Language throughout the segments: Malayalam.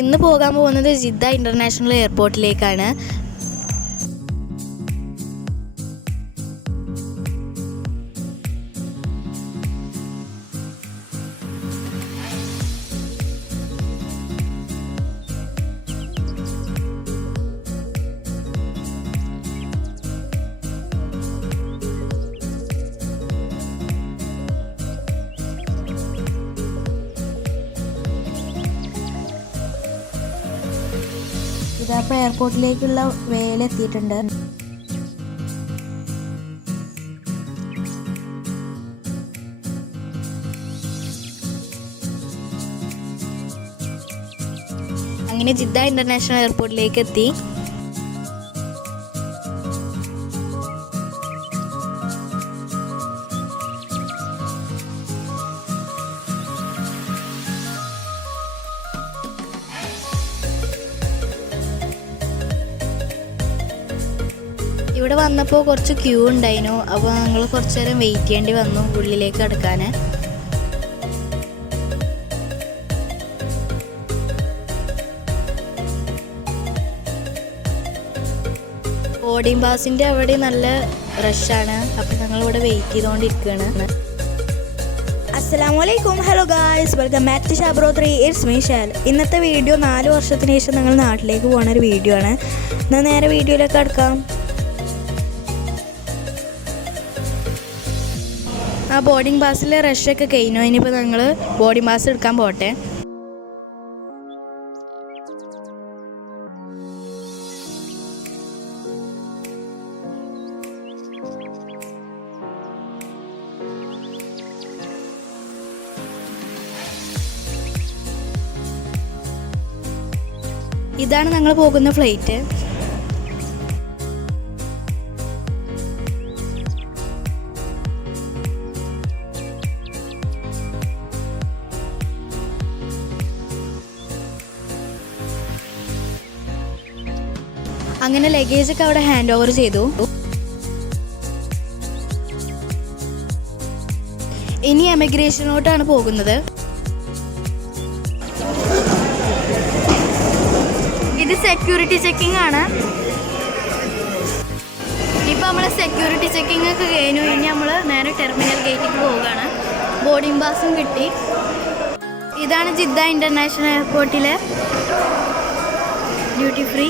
ഇന്ന് പോകാൻ പോകുന്നത് ജിദ്ദ ഇൻ്റർനാഷണൽ എയർപോർട്ടിലേക്കാണ്. ഇതപ്പോൾ എയർപോർട്ടിലേക്കുള്ള വേലെത്തിയിട്ടുണ്ട്. അങ്ങനെ ജിദ്ദ ഇൻ്റർനാഷണൽ എയർപോർട്ടിലേക്ക് എത്തി. ഇവിടെ വന്നപ്പോൾ കുറച്ച് ക്യൂ ഉണ്ടായിരുന്നു. അപ്പോൾ ഞങ്ങൾ കുറച്ച് നേരം വെയിറ്റ് ചെയ്യേണ്ടി വന്നു ഉള്ളിലേക്ക് അടുക്കാൻ. ബോർഡിംഗ് പാസിൻ്റെ അവിടെ നല്ല റഷാണ്. അപ്പോൾ ഞങ്ങളിവിടെ വെയിറ്റ് ചെയ്തുകൊണ്ടിരിക്കുകയാണ്. അസ്സലാമലൈക്കും, hello guys, welcome back to Shabro3. It's me Shal. ഇന്നത്തെ വീഡിയോ 4 വർഷത്തിന് ശേഷം ഞങ്ങൾ നാട്ടിലേക്ക് പോകുന്ന ഒരു വീഡിയോ ആണ്. എന്നാൽ നേരെ വീഡിയോയിലേക്ക് അടുക്കാം. ആ ബോർഡിംഗ് പാസിലെ റഷൊക്കെ കഴിഞ്ഞു. ഇനിയിപ്പോൾ ഞങ്ങൾ ബോർഡിംഗ് പാസ് എടുക്കാൻ പോട്ടെ. ഇതാണ് ഞങ്ങൾ പോകുന്ന ഫ്ലൈറ്റ്. അങ്ങനെ ലഗേജൊക്കെ അവിടെ ഹാൻഡ് ഓവർ ചെയ്തു. ഇനി എമിഗ്രേഷനോട്ടാണ് പോകുന്നത്. ഇത് സെക്യൂരിറ്റി ചെക്കിംഗ് ആണ്. ഇപ്പം നമ്മൾ സെക്യൂരിറ്റി ചെക്കിംഗ് ഒക്കെ കഴിഞ്ഞു. ഇനി നമ്മൾ നേരെ ടെർമിനൽ ഗേറ്റിലേക്ക് പോവുകയാണ്. ബോർഡിംഗ് പാസും കിട്ടി. ഇതാണ് ജിദ്ദ ഇൻ്റർനാഷണൽ എയർപോർട്ടിലെ ഡ്യൂട്ടി ഫ്രീ.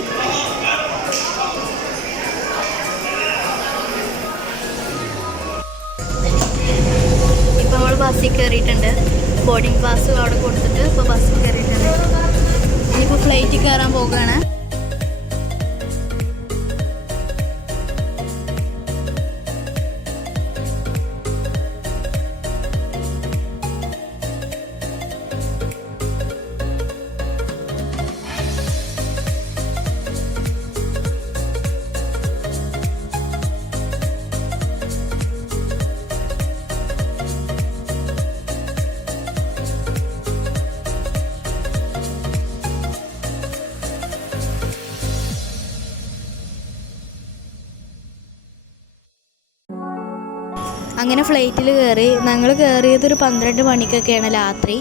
ഇപ്പം നമ്മൾ ബസ്സിൽ കയറിയിട്ടുണ്ട്. ബോർഡിംഗ് പാസ് അവിടെ കൊടുത്തിട്ട് ഇപ്പോൾ ബസ്സിൽ കയറിയിട്ടുണ്ട്. ഇനിയിപ്പോൾ ഫ്ലൈറ്റിൽ കയറാൻ പോകുകയാണ്. അങ്ങനെ ഫ്ലൈറ്റിൽ കയറി. ഞങ്ങൾ കയറിയത് ഒരു 12 മണിക്കൊക്കെയാണ് രാത്രി.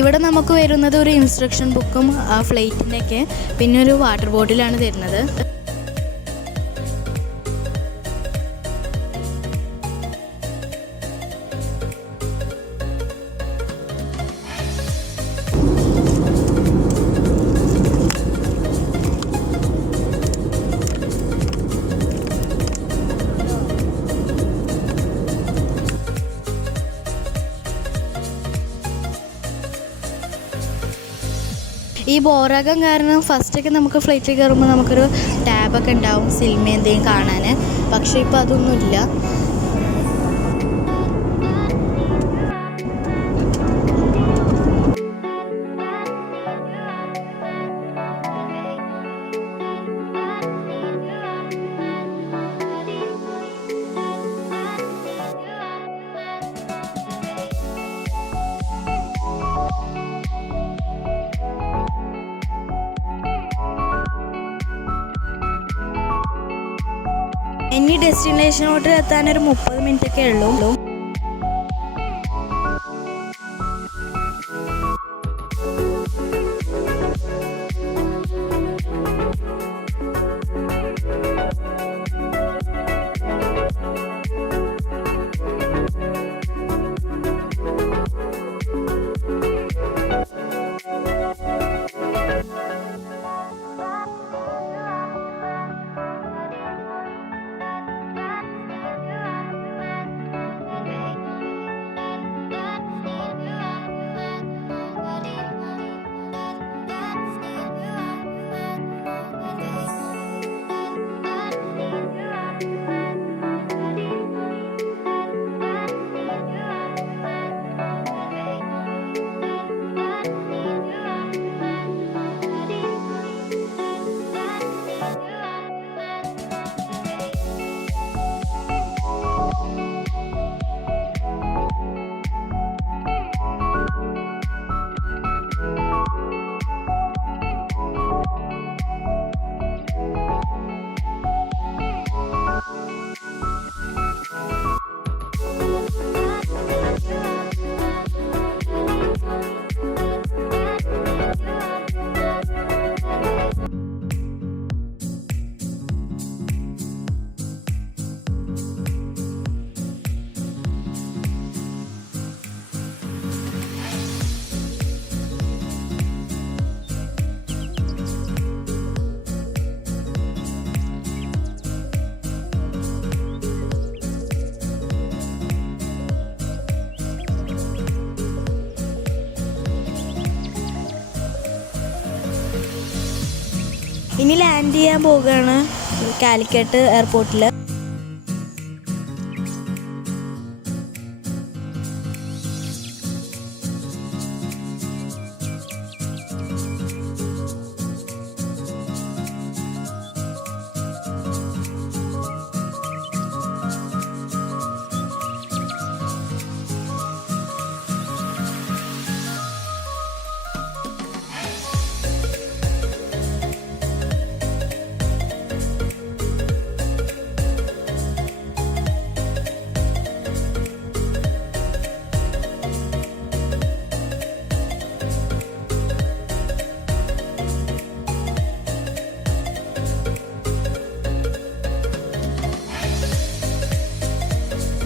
ഇവിടെ നമുക്ക് വരുന്നത് ഒരു ഇൻസ്ട്രക്ഷൻ ബുക്കും ഫ്ലൈറ്റിൻ്റെയൊക്കെ പിന്നെ ഒരു വാട്ടർ ബോട്ടിലാണ് തരുന്നത്. ഈ ബോറാകം കാരണം ഫസ്റ്റൊക്കെ നമുക്ക് ഫ്ലൈറ്റിൽ കയറുമ്പോൾ നമുക്കൊരു ടാബൊക്കെ ഉണ്ടാവും സിനിമ എന്തെങ്കിലും കാണാൻ. പക്ഷേ ഇപ്പോൾ അതൊന്നുമില്ല. ഇനി ഡെസ്റ്റിനേഷനോട്ട് എത്താനൊരു 30 മിനിറ്റൊക്കെ ഉള്ളൂ. ഇനി ലാൻഡ് ചെയ്യാൻ പോവുകയാണ് കാലിക്കറ്റ് എയർപോർട്ടിൽ.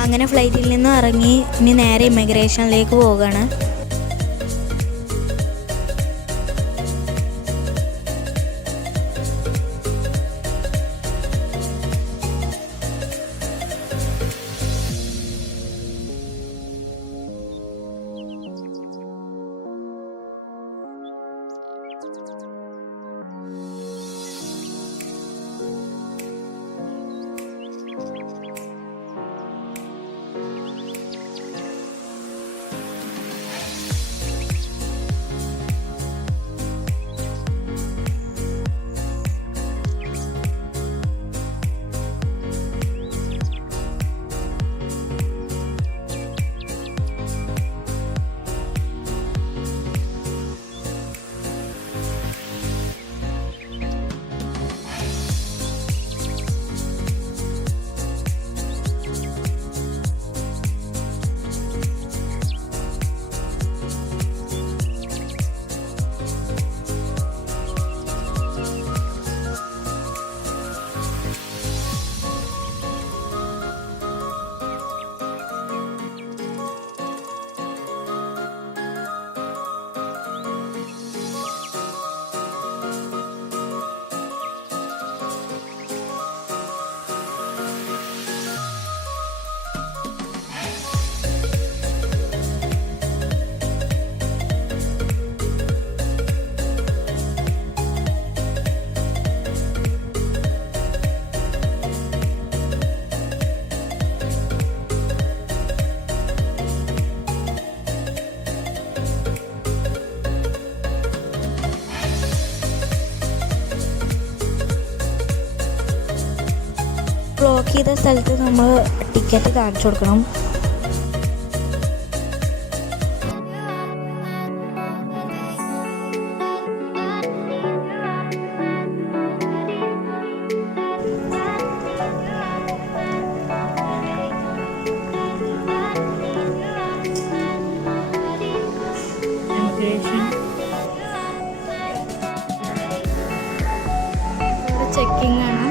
അങ്ങനെ ഫ്ലൈറ്റിൽ നിന്ന് ഇറങ്ങി ഇനി നേരെ ഇമിഗ്രേഷനിലേക്ക് പോവുകയാണ്. ചെയ്ത സ്ഥലത്ത് നമ്മൾ ടിക്കറ്റ് കാണിച്ചു കൊടുക്കണം. ചെക്കിംഗ് ആണ്.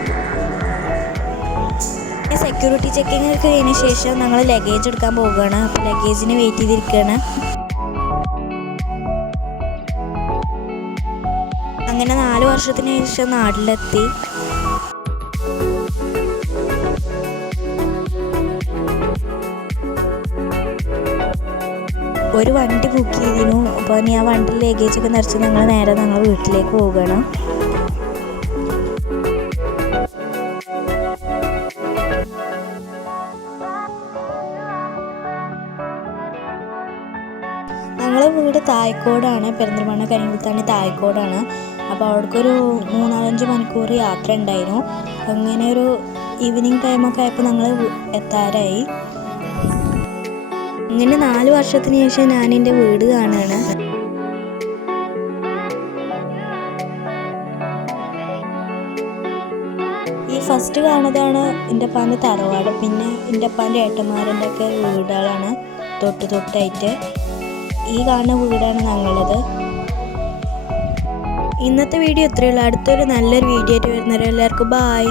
സെക്യൂരിറ്റി ചെക്കിംഗ് ഒക്കെ കഴിഞ്ഞ ശേഷം ഞങ്ങൾ ലഗേജ് എടുക്കാൻ പോവുകയാണ്. അപ്പോൾ ലഗേജിന് വെയിറ്റ് ചെയ്തിരിക്കുകയാണ്. അങ്ങനെ 4 വർഷത്തിന് ശേഷം നാട്ടിലെത്തി. ഒരു വണ്ടി ബുക്ക് ചെയ്തിരുന്നു. അപ്പോൾ ഇനി ആ വണ്ടിയിൽ ലഗേജൊക്കെ നിറച്ച് ഞങ്ങൾ വീട്ടിലേക്ക് പോവുകയാണ്. ഞങ്ങളെ വീട് തായ്ക്കോടാണ്, പെരിന്തൽമണ്ണ കരിങ്കുളത്താണ്, തായ്ക്കോടാണ്. അപ്പോൾ അവിടേക്കൊരു 3-4-5 മണിക്കൂർ യാത്ര ഉണ്ടായിരുന്നു. അങ്ങനെ ഒരു ഈവനിങ് ടൈമൊക്കെ ആയപ്പോൾ ഞങ്ങൾ എത്താറായി. അങ്ങനെ 4 വർഷത്തിന് ശേഷം ഞാൻ എൻ്റെ വീട് കാണുകയാണ്. ഈ ഫസ്റ്റ് കാണുന്നതാണ് എൻ്റെ അപ്പാൻ്റെ തറവാട്. പിന്നെ എൻ്റെ അപ്പാൻ്റെ ഏട്ടന്മാരുടെ ഒക്കെ വീടുകളാണ് തൊട്ടായിട്ട്. ഈ കാണുന്ന വീടാണ് ഞങ്ങളത്. ഇന്നത്തെ വീഡിയോ ഇത്രയേ ഉള്ളൂ. അടുത്തൊരു നല്ലൊരു വീഡിയോ ആയിട്ട് വരുന്നവരെല്ലാവർക്കും ബൈ.